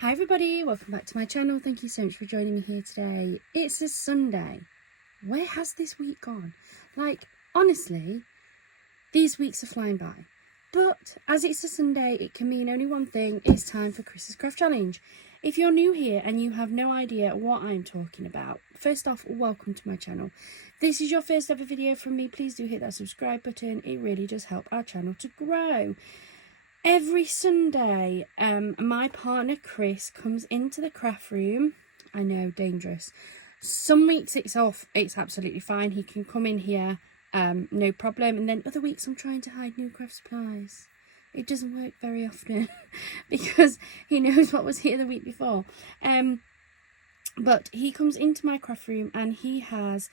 Hi everybody, welcome back to my channel. Thank you so much for joining me here today. It's a Sunday. Where has this week gone? Like, honestly, these weeks are flying by. But as it's a Sunday, it can mean only one thing. It's time for Chris's Craft Challenge. If you're new here and you have no idea what I'm talking about, first off, welcome to my channel. If this is your first ever video from me, please do hit that subscribe button. It really does help our channel to grow. Every Sunday, my partner Chris comes into the craft room. I know, dangerous. Some weeks it's off, it's absolutely fine. He can come in here, no problem. And then other weeks I'm trying to hide new craft supplies. It doesn't work very often because he knows what was here the week before. But he comes into my craft room and he has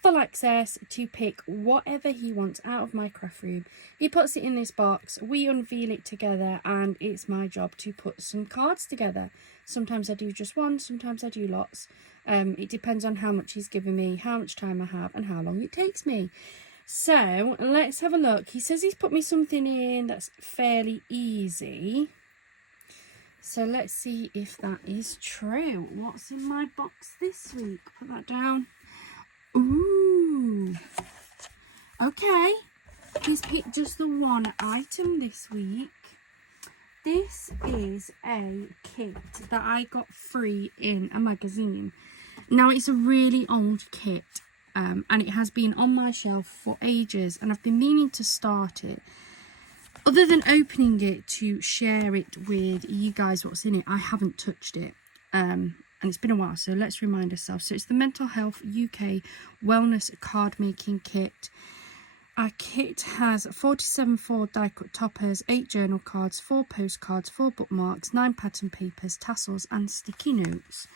full access to pick whatever he wants out of my craft room. He puts it in this box, we unveil it together, and it's my job to put some cards together. Sometimes I do just one, sometimes I do lots. It depends on how much he's given me, how much time I have, and how long it takes me. So let's have a look. He says he's put me something in that's fairly easy. So let's see if that is true. What's in my box this week? Put that down. Ooh, okay, he's picked just the one item this week. This is a kit that I got free in a magazine. Now it's a really old kit, and it has been on my shelf for ages, and I've been meaning to start it. Other than opening it to share it with you guys what's in it, I haven't touched it. And it's been a while, so let's remind ourselves. So it's the Mental Health UK Wellness Card Making Kit. Our kit has 47 die cut toppers, 8 journal cards, 4 postcards, 4 bookmarks, 9 pattern papers, tassels and sticky notes.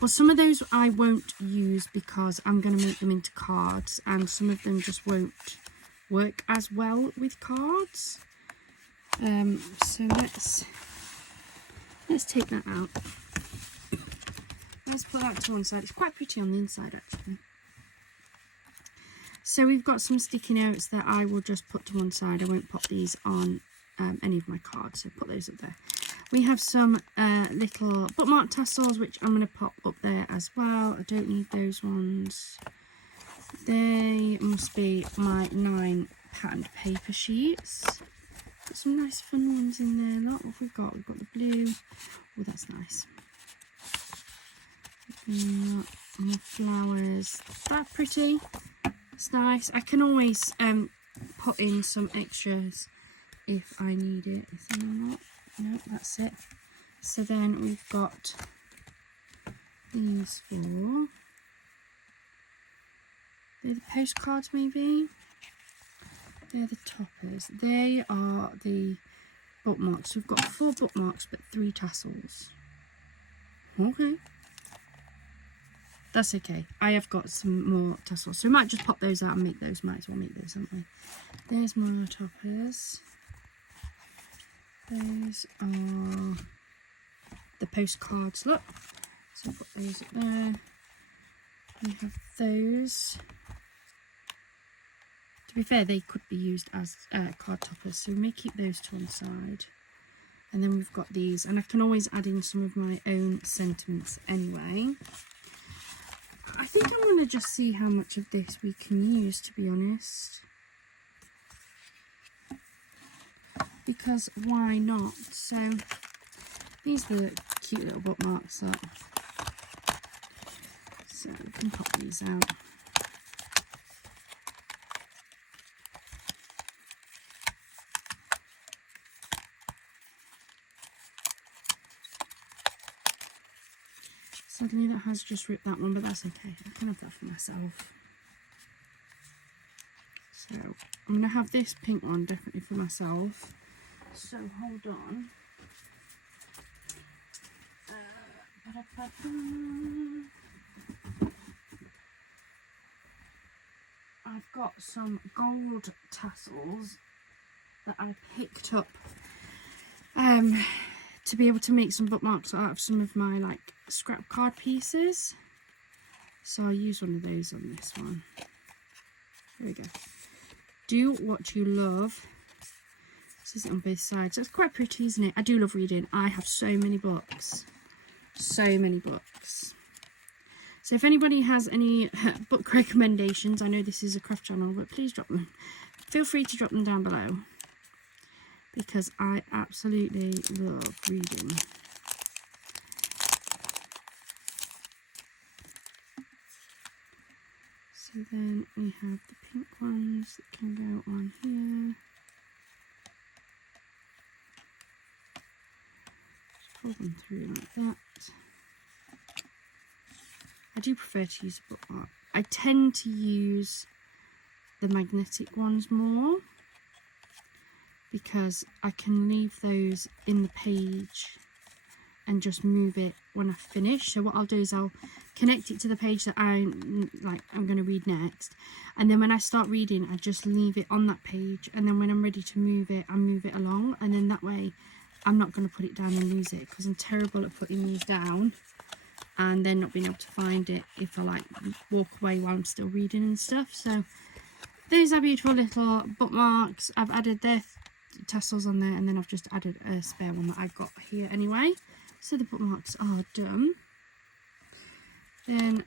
Well, some of those I won't use because I'm going to make them into cards, and some of them just won't work as well with cards. So let's take that out. Let's put that to one side. It's quite pretty on the inside actually. So we've got some sticky notes that I will just put to one side. I won't pop these on any of my cards, so put those up there. We have some little bookmark tassels, which I'm going to pop up there as well. I don't need those ones. They must be my 9 patterned paper sheets. Got some nice fun ones in there. Look what we've got. We've got the blue. Oh, that's nice. More flowers. That's pretty. It's nice. I can always put in some extras if I need it. Is there not? No, that's it. So then we've got these 4. They're the postcards maybe. They're the toppers. They are the bookmarks. We've got 4 bookmarks but 3 tassels. Okay. That's okay. I have got some more tassels, so we might just pop those out and make those. Might as well make those, haven't we? There's more toppers. Those are the postcards. Look, so I'll put those up there. We have those. To be fair, they could be used as card toppers, so we may keep those to one side. And then we've got these, and I can always add in some of my own sentiments anyway. I think I'm going to just see how much of this we can use, to be honest. Because why not? So these are the cute little bookmarks up. So we can pop these out. Sadly that has just ripped that one, but that's okay. I can have that for myself. So I'm going to have this pink one definitely for myself. So hold on. I've got some gold tassels that I picked up to be able to make some bookmarks out of some of my like scrap card pieces. So I'll use one of those on this one. There we go. Do what you love. This is on both sides. It's quite pretty, isn't it? I do love reading. I have so many books. so many books. So if anybody has any book recommendations, I know this is a craft channel, but please drop them. Feel free to drop them down below, because I absolutely love reading. So then we have the pink ones that can go on here. Just pull them through like that. I do prefer to use a bookmark. I tend to use the magnetic ones more, because I can leave those in the page and just move it when I finish. So what I'll do is I'll connect it to the page that I'm going to read next, and then when I start reading I just leave it on that page, and then when I'm ready to move it, I move it along, and then that way I'm not going to put it down and lose it, because I'm terrible at putting these down and then not being able to find it if I like walk away while I'm still reading and stuff. So these are beautiful little bookmarks. I've added their tassels on there, and then I've just added a spare one that I've got here anyway. So the bookmarks are done. Then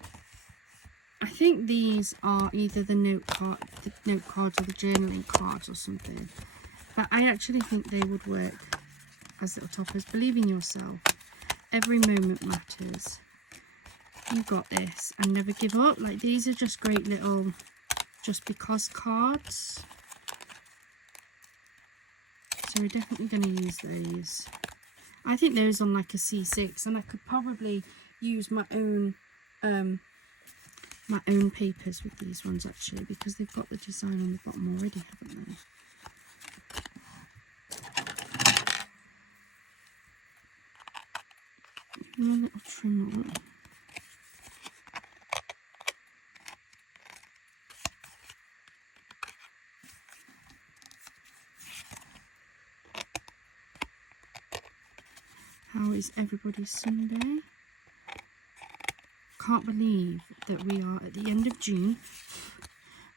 I think these are either the note cards or the journaling cards or something, but I actually think they would work as little toppers. Believe in yourself. Every moment matters. You got this, and never give up. Like, these are just great little just because cards. So we're definitely going to use those. I think those on like a C6, and I could probably use my own papers with these ones actually, because they've got the design on the bottom already, haven't they? One little trim up. How is everybody's Sunday? Can't believe that we are at the end of June.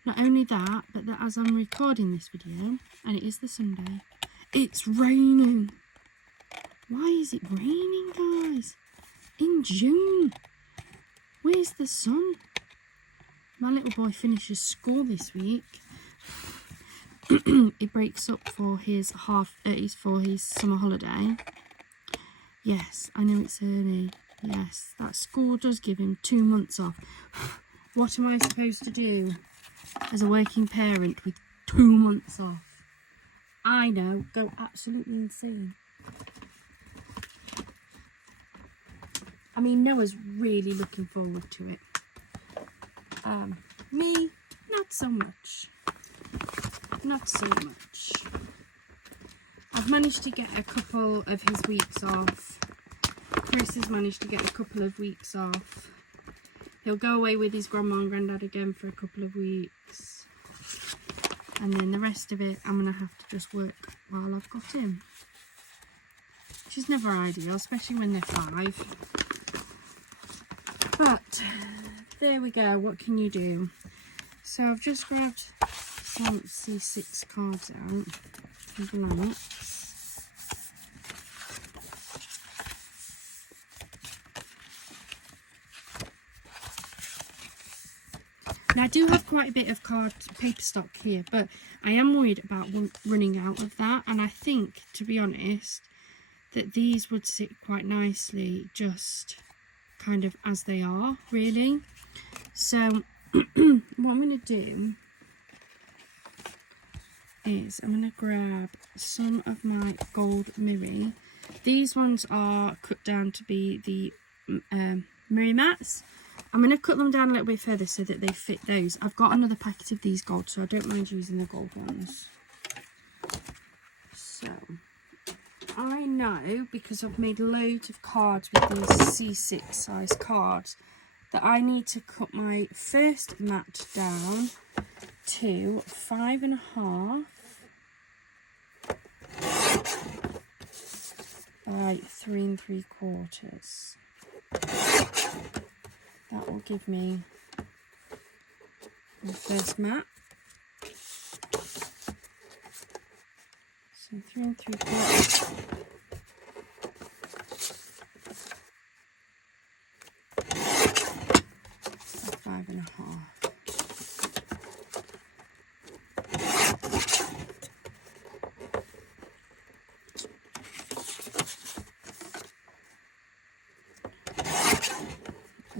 Not only that, but that as I'm recording this video, and it is the Sunday, it's raining. Why is it raining, guys? In June? Where's the sun? My little boy finishes school this week. He breaks up for his summer holiday. Yes, I know it's early. Yes, that school does give him 2 months off. What am I supposed to do as a working parent with 2 months off? I know, go absolutely insane. I mean, Noah's really looking forward to it. Me, not so much. Not so much. I've managed to get a couple of his weeks off. Chris has managed to get a couple of weeks off. He'll go away with his grandma and granddad again for a couple of weeks. And then the rest of it, I'm going to have to just work while I've got him. Which is never ideal, especially when they're 5. But, there we go. What can you do? So I've just grabbed some C6 cards out. Blanks. Now I do have quite a bit of paper stock here, but I am worried about running out of that, and I think, to be honest, that these would sit quite nicely just kind of as they are, really. So what I'm going to do is I'm going to grab some of my gold Miri. These ones are cut down to be the Miri mats. I'm going to cut them down a little bit further so that they fit those. I've got another packet of these gold, so I don't mind using the gold ones. So I know, because I've made loads of cards with these C6 size cards, that I need to cut my first mat down to 5.5 by 3 3/4. That will give me my first mat. So 3 3/4.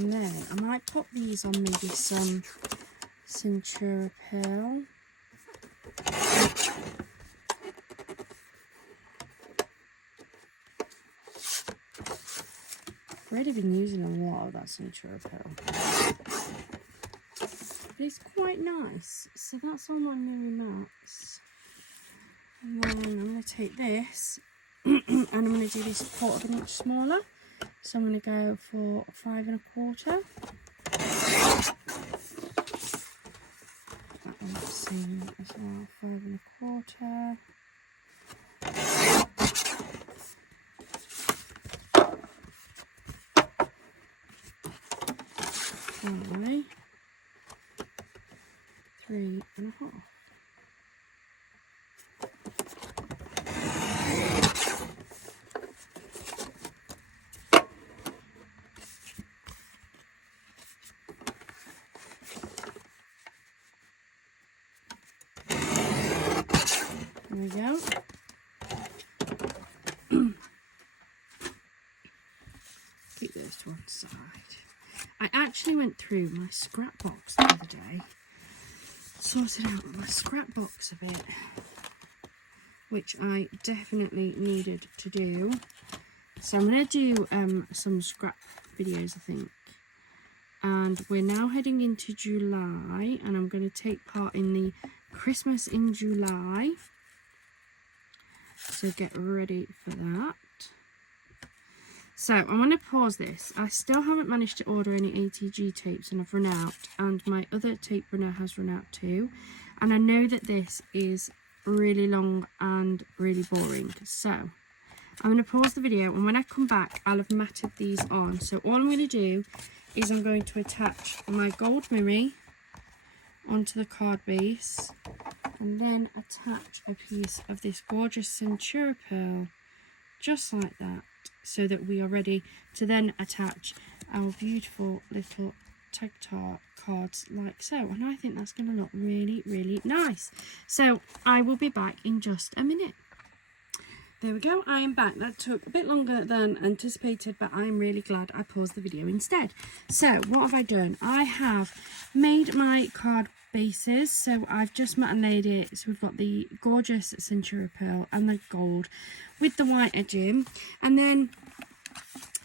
And then I might pop these on maybe some Centura Pearl. I've already been using a lot of that Centura Pearl. But it's quite nice. So that's all my Miri mats. And then I'm going to take this and I'm going to do this 1/4 inch smaller. So I'm going to go for 5 1/4. That one's the same as well, 5 1/4. Finally, 3 1/2. There we go. Keep those to one side. I actually went through my scrap box the other day, sorted out my scrap box a bit, which I definitely needed to do. So I'm going to do some scrap videos, I think. And we're now heading into July, and I'm going to take part in the Christmas in July. So get ready for that. So I want to pause this. I still haven't managed to order any ATG tapes and I've run out, and my other tape runner has run out too. And I know that this is really long and really boring. So I'm going to pause the video, and when I come back I'll have matted these on. So all I'm going to do is I'm going to attach my gold Miri onto the card base, and then attach a piece of this gorgeous Centura Pearl just like that, so that we are ready to then attach our beautiful little tag cards like so. And I think that's going to look really, really nice. So I will be back in just a minute. There we go, I am back. That took a bit longer than anticipated, but I'm really glad I paused the video instead. So what have I done? I have made my card bases. So I've just matte and laid it. So we've got the gorgeous Centura Pearl and the gold with the white edging. And then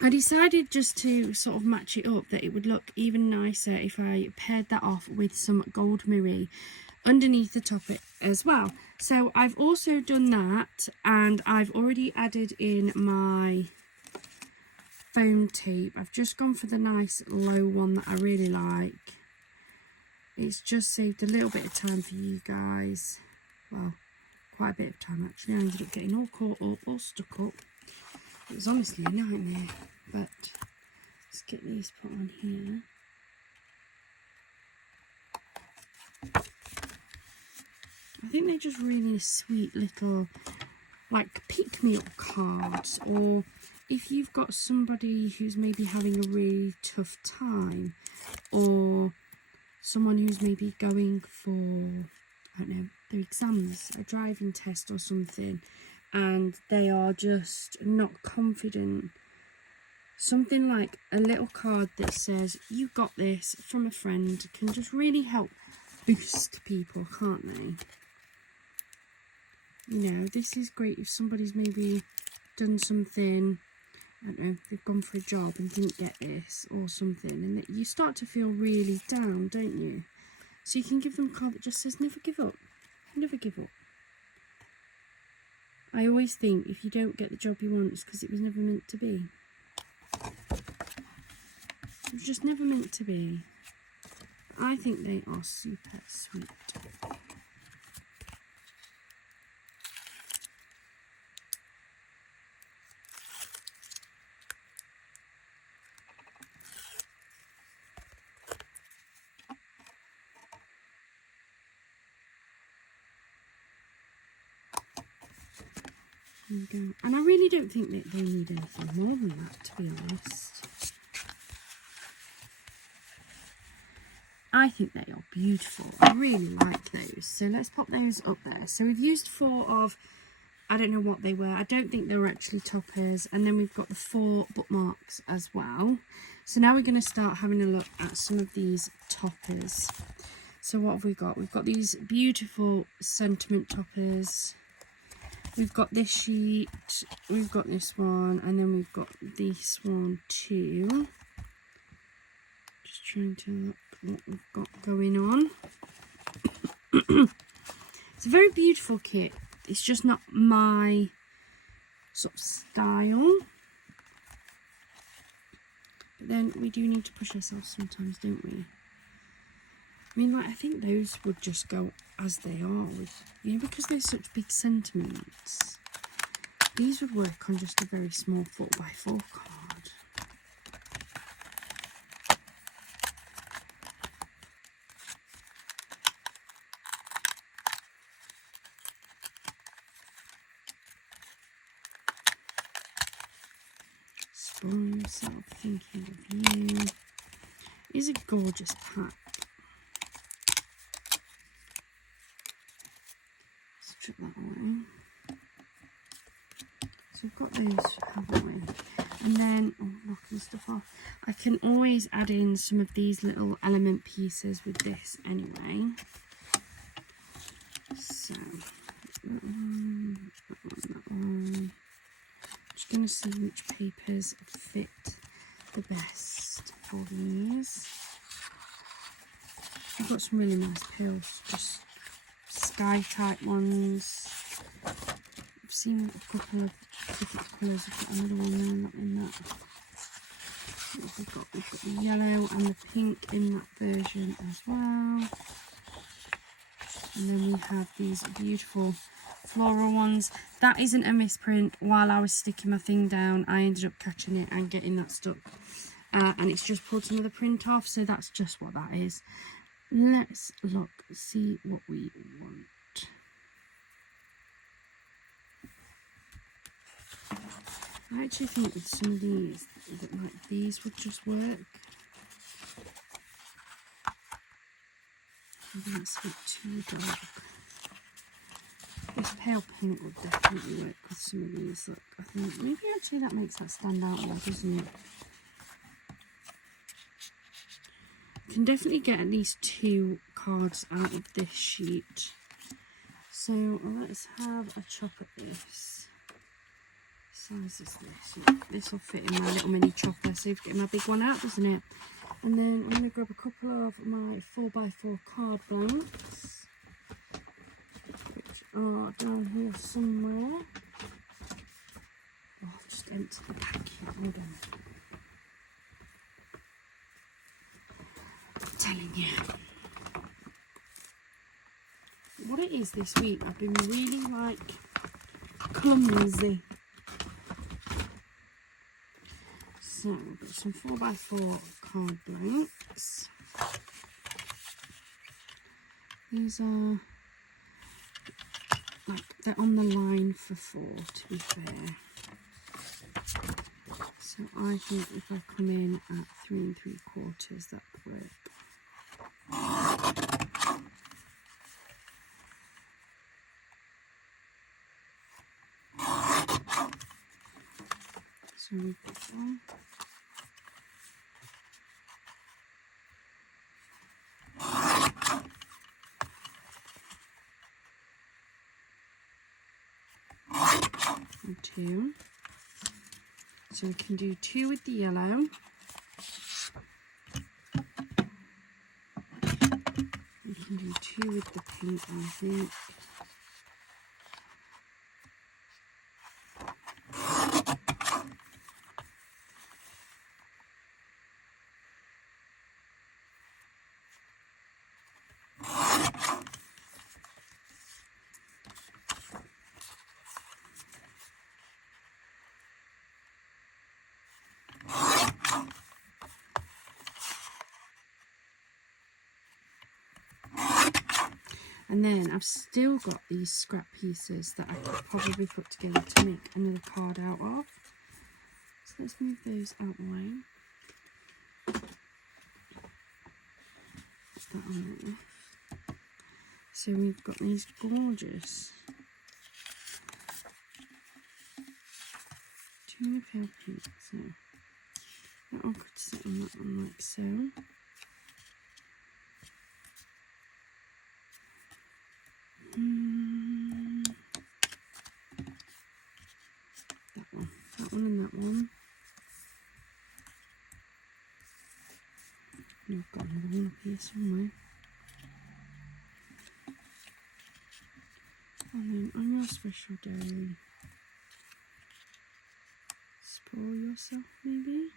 I decided just to sort of match it up, that it would look even nicer if I paired that off with some gold Miri underneath the top as well. So I've also done that, and I've already added in my foam tape. I've just gone for the nice low one that I really like. It's just saved a little bit of time for you guys. Well, quite a bit of time actually. I ended up getting all caught up, all stuck up. It was honestly a nightmare, but let's get these put on here. I think they're just really sweet little, like, pick-me-up cards, or if you've got somebody who's maybe having a really tough time, or someone who's maybe going for, I don't know, their exams, a driving test or something, and they are just not confident. Something like a little card that says, "You got this," from a friend can just really help boost people, can't they? You know, this is great if somebody's maybe done something, I don't know, they've gone for a job and didn't get this or something, and that you start to feel really down, don't you? So you can give them a card that just says, "Never give up, never give up." I always think if you don't get the job you want, it's because it was never meant to be. It was just never meant to be. I think they are super sweet. There we go. And I really don't think that they need anything more than that, to be honest. I think they are beautiful. I really like those. So let's pop those up there. So we've used 4 of I don't know what they were. I don't think they were actually toppers. And then we've got the 4 bookmarks as well. So now we're going to start having a look at some of these toppers. So what have we got? We've got these beautiful sentiment toppers. We've got this sheet, we've got this one, and then we've got this one too. Just trying to look what we've got going on. It's a very beautiful kit. It's just not my sort of style. But then we do need to push ourselves sometimes, don't we? I mean, like, I think those would just go as they are, with, you know, because they're such big sentiments. These would work on just a very small 4x4 card. Spoil yourself thinking of you. It is a gorgeous pack. Strip that away. So we've got those, haven't we? And then, oh, knocking stuff off. I can always add in some of these little element pieces with this anyway. So, that one, that one, that one. Just going to see which papers fit the best for these. I've got some really nice pills, just sky type ones. I've seen a couple of different colours. I've got another one there, not in that. What we've got the yellow and the pink in that version as well. And then we have these beautiful floral ones. That isn't a misprint. While I was sticking my thing down, I ended up catching it and getting that stuck. And it's just pulled some of the print off, so that's just what that is. Let's look, see what we want. I actually think with some of these, that like these would just work. I think it's a bit too dark. This pale pink would definitely work with some of these. Look, I think maybe actually that makes that stand out more, doesn't it? You can definitely get at least 2 cards out of this sheet. So let's have a chop at this. What size is this? This will fit in my little mini chopper, so you get my big one out, doesn't it? And then I'm going to grab a couple of my 4x4 card blanks, which are down here somewhere. Oh, I've just emptied the pack here. Hold on. I'm telling you. What it is this week, I've been really like clumsy. So we've got some 4x4 card blanks. These are like, they're on the line for 4, to be fair. So I think if I come in at 3 3/4, that would work. So we've got one. And 2. So we can do 2 with the yellow. We can do 2 with the pink, I think. And then I've still got these scrap pieces that I could probably put together to make another card out of. So let's move those out the way. Put that on there. So we've got these gorgeous two in a pale pink. So that one could sit on that one like so. That one and that one. And I've got another one up here somewhere. And then on your special day, spoil yourself maybe.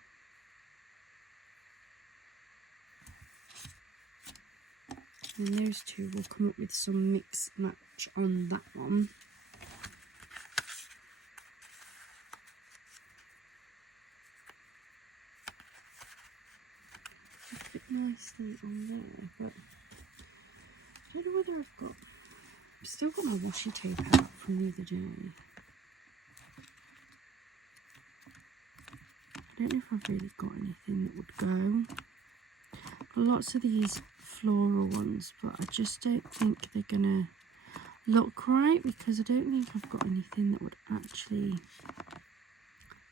And those two will come up with some mix match on that one. Fit nicely on there, but I don't know whether I've still got my washi tape out from the other day. I don't know if I've really got anything that would go. Got lots of these floral ones, but I just don't think they're gonna look right because I don't think I've got anything that would actually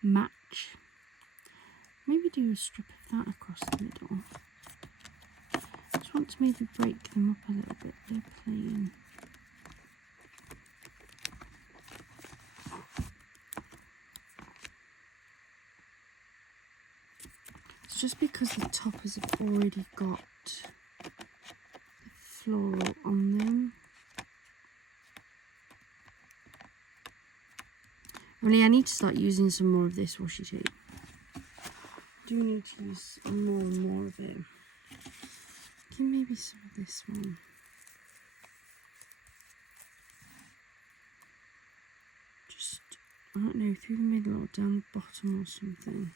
match. Maybe do a strip of that across the middle. Just want to maybe break them up a little bit. They're plain. It's just because the toppers have already got the floral on them. Only I need to start using some more of this washi tape. I do need to use more and more of it. Give maybe some of this one. Just, I don't know, through the middle or down the bottom or something.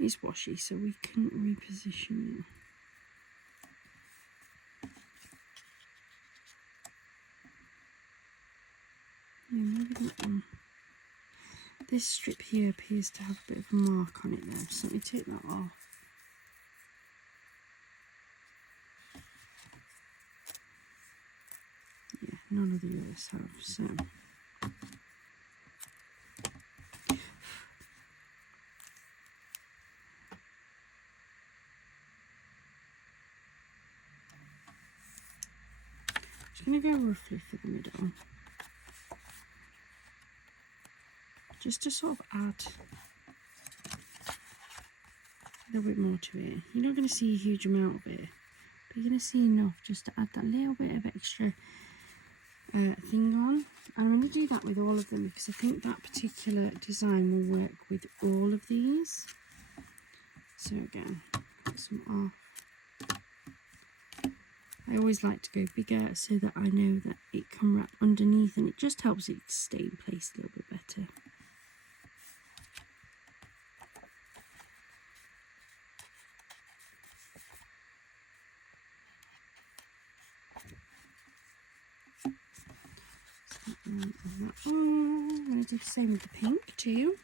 It's washi, so we can reposition it. Yeah, maybe that one. This strip here appears to have a bit of a mark on it now, so let me take that off. Yeah, none of the others have, so. I'm just going to go roughly for the middle. Just to sort of add a little bit more to it. You're not going to see a huge amount of it, but you're going to see enough just to add that little bit of extra thing on. And I'm going to do that with all of them because I think that particular design will work with all of these. So again, put some off. I always like to go bigger so that I know that it can wrap underneath, and it just helps it stay in place a little bit better. I'm going to do the same with the pink too.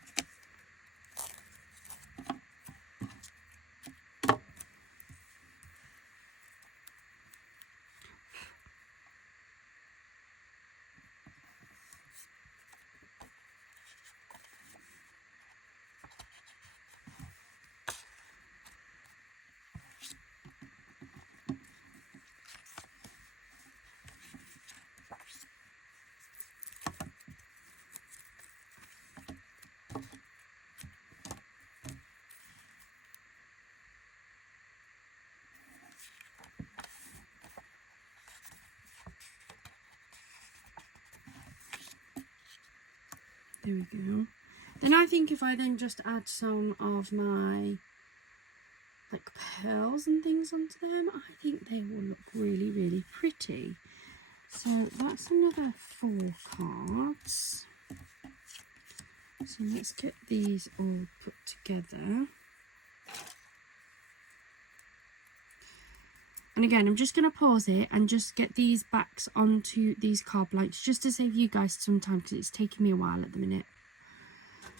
There we go. Then I think if I then just add some of my like pearls and things onto them, I think they will look really, really pretty. So that's another 4 cards. So let's get these all put together. And again, I'm just going to pause it and just get these backs onto these card blanks just to save you guys some time because it's taking me a while at the minute.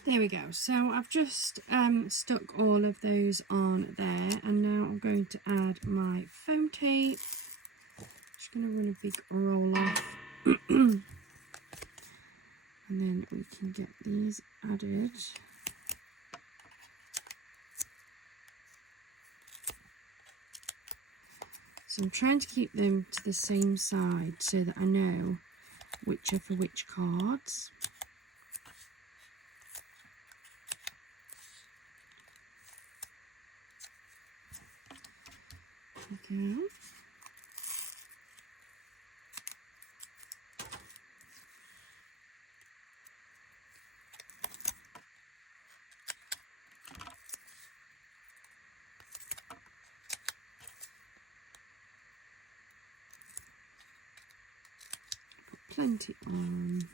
There we go. So I've just stuck all of those on there, and now I'm going to add my foam tape going to run a big roll off. And then we can get these added. So I'm trying to keep them to the same side so that I know which are for which cards. There we go. Plenty on.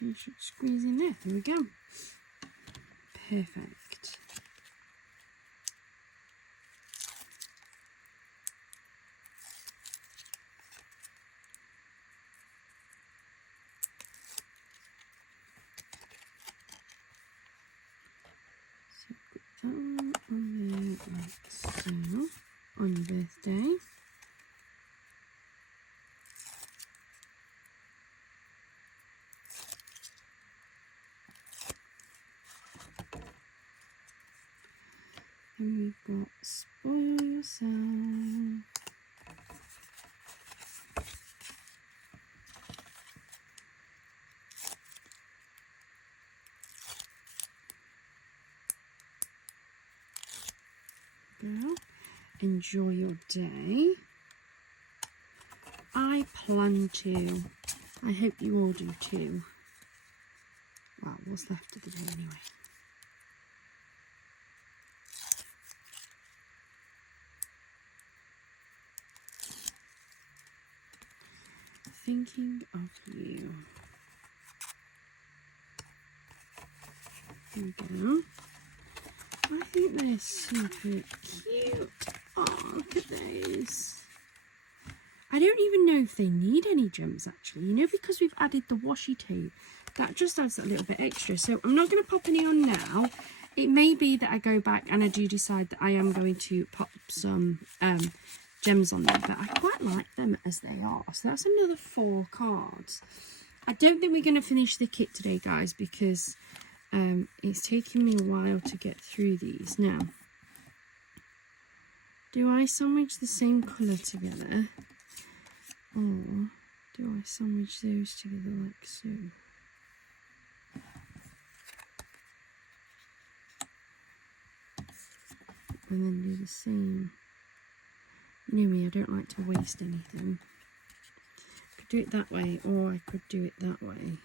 Okay, should squeeze in there. There we go. Perfect. So put that one on there like so on your birthday. Then we've got Spoil Yourself. Go. Enjoy your day. I plan to. I hope you all do too. Well, what's left of the day anyway. Thinking of you. There we go. I think they're super cute. Oh, look at those. I don't even know if they need any gems actually, you know, because we've added the washi tape. That just adds a little bit extra. So I'm not going to pop any on now. It may be that I go back and I do decide that I am going to pop some gems on there, but I quite like them as they are. So that's another 4 cards. I don't think we're going to finish the kit today, guys, because it's taking me a while to get through these. Now, do I sandwich the same colour together, or do I sandwich those together like so? And then do the same. You know me, I don't like to waste anything. I could do it that way, or I could do it that way.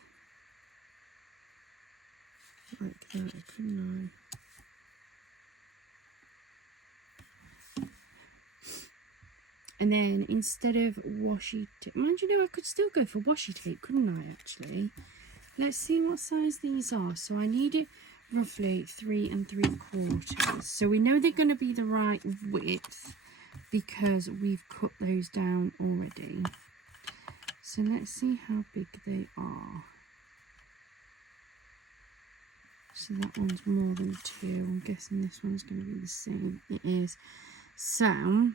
Like that, couldn't I? And then instead of washi tape, mind you know, I could still go for washi tape, couldn't I actually? Let's see what size these are. So I need it roughly 3 3/4. So we know they're going to be the right width because we've cut those down already. So let's see how big they are. So that one's more than 2. I'm guessing this one's going to be the same. It is. So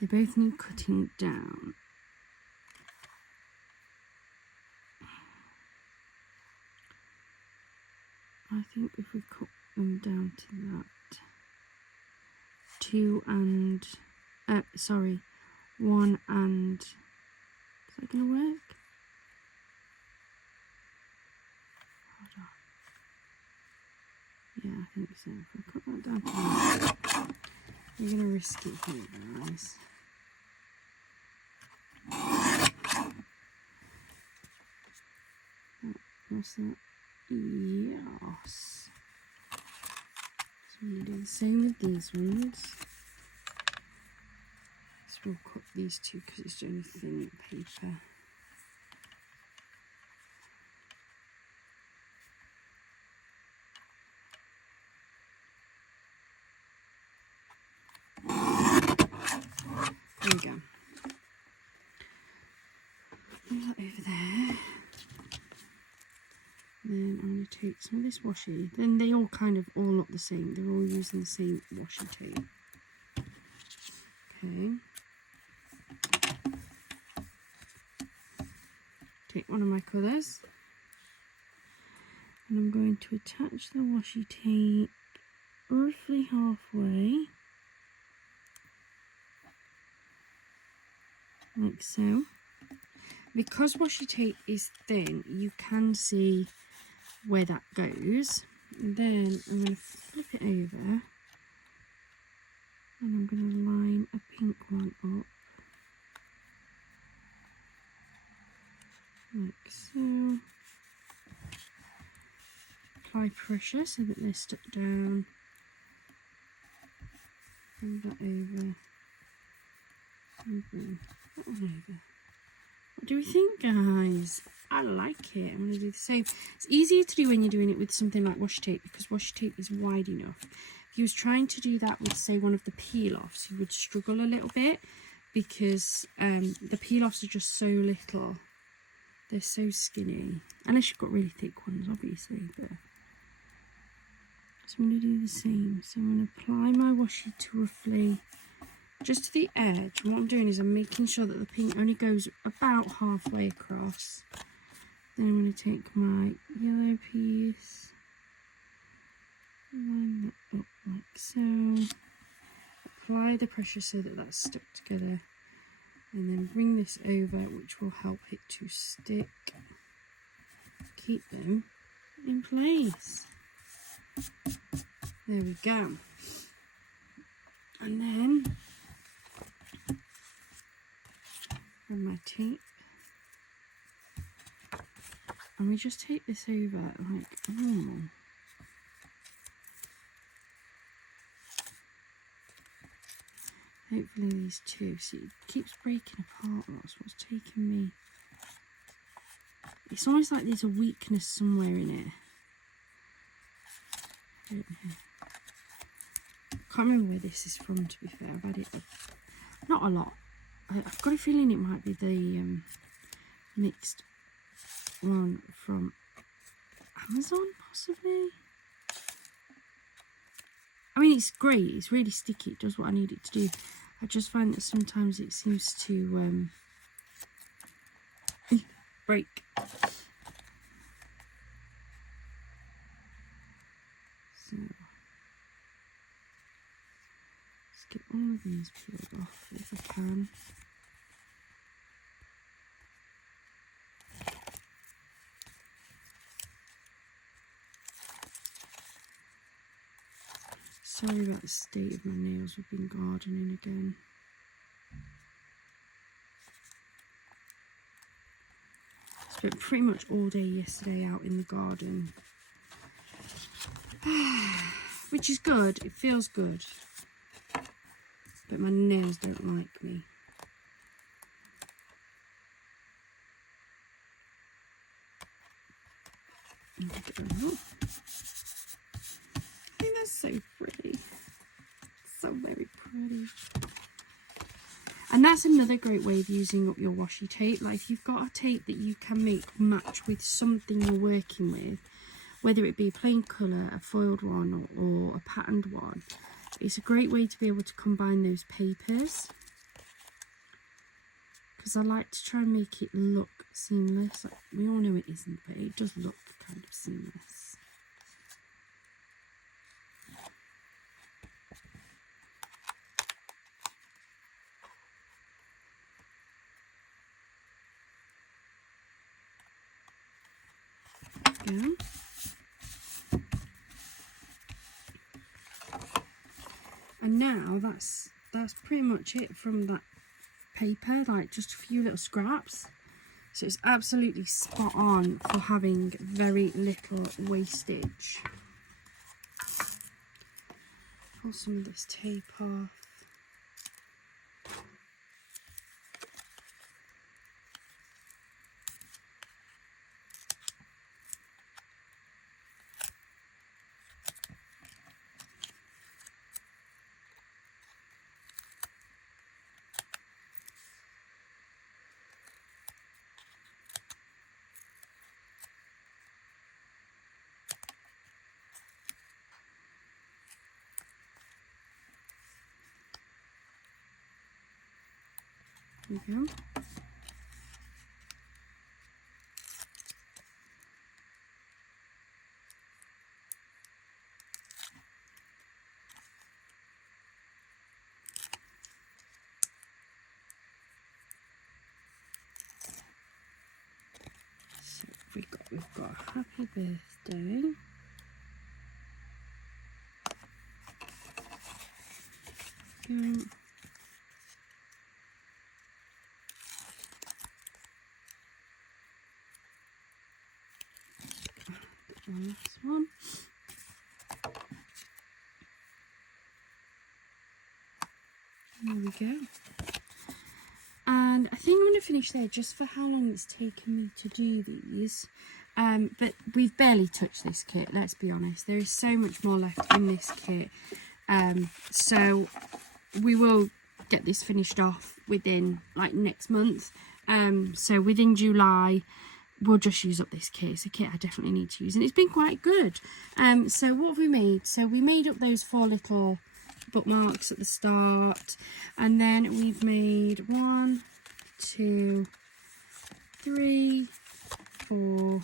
they both need cutting down. I think if we cut them down to that, 2 and 1 and, is that going to work? Hold on. Yeah, I think so. If I cut that down to that, you're going to risk it here, guys. What's that? Yes. So I'm going to do the same with these ones. So we'll cut these 2 because it's only thin paper. There we go. move that over there. Then I'm going to take some of this washi. Then they all kind of all look the same. They're all using the same washi tape. Okay. Take one of my colours. And I'm going to attach the washi tape roughly halfway. Like so. Because washi tape is thin, you can see where that goes. And then I'm going to flip it over and I'm going to line a pink one up like so. Apply pressure so that they're stuck down. Bring that over and bring that one over. What do we think, guys? I like it. I'm going to do the same. It's easier to do when you're doing it with something like washi tape because washi tape is wide enough. If you was trying to do that with, say, one of the peel-offs, you would struggle a little bit because the peel-offs are just so little. They're so skinny. Unless you've got really thick ones, obviously. But so I'm going to do the same. So I'm going to apply my washi to roughly just to the edge. And what I'm doing is I'm making sure that the pink only goes about halfway across. Then I'm going to take my yellow piece, line that up like so, apply the pressure so that that's stuck together, and then bring this over, which will help it to stick. Keep them in place. There we go. And then grab my tape. And we just take this over like normal. Hopefully these two. See, it keeps breaking apart. That's what's taking me. It's almost like there's a weakness somewhere in it. I don't know. Can't remember where this is from, to be fair. I've had it not a lot. I've got a feeling it might be the mixed one from Amazon, possibly. I mean, it's great. It's really sticky. It does what I need it to do. I just find that sometimes it seems to break. So let's get all of these peeled off if I can. Sorry about the state of my nails. We've been gardening again. Spent pretty much all day yesterday out in the garden. Which is good. It feels good. But my nails don't like me. I think that's so pretty. So very pretty. And that's another great way of using up your washi tape. Like if you've got a tape that you can make match with something you're working with, whether it be a plain colour, a foiled one, or a patterned one, it's a great way to be able to combine those papers. Because I like to try and make it look seamless. Like, we all know it isn't, but it does look kind of seamless. Go. And now that's pretty much it from that paper, like just a few little scraps. So it's absolutely spot on for having very little wastage. Pull some of this tape off. There we go. So we've got happy birthday. Go. Last one. There we go. And I think I'm going to finish there just for how long it's taken me to do these. But we've barely touched this kit, let's be honest. There is so much more left in this kit. So we will get this finished off within like next month. So within July, we'll just use up this kit. It's a kit I definitely need to use, and it's been quite good. So what have we made? So we made up those 4 little bookmarks at the start, and then we've made 1, 2, 3, 4,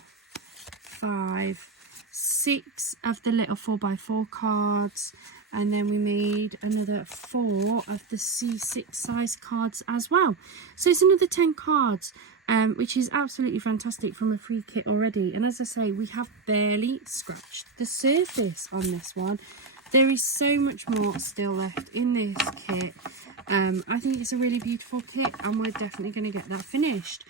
5, 6 of the little 4x4 cards, and then we made another 4 of the C6 size cards as well. So it's another 10 cards, which is absolutely fantastic from a free kit already. And as I say, we have barely scratched the surface on this one. There is so much more still left in this kit. I think it's a really beautiful kit, and we're definitely going to get that finished.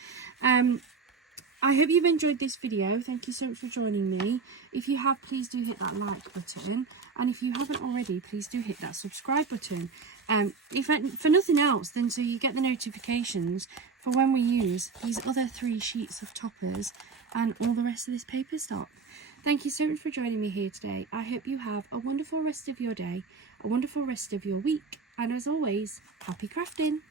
I hope you've enjoyed this video. Thank you so much for joining me. If you have, please do hit that like button. And if you haven't already, please do hit that subscribe button. For nothing else, then so you get the notifications for when we use these other 3 sheets of toppers and all the rest of this paper stock. Thank you so much for joining me here today. I hope you have a wonderful rest of your day, a wonderful rest of your week, and as always, happy crafting!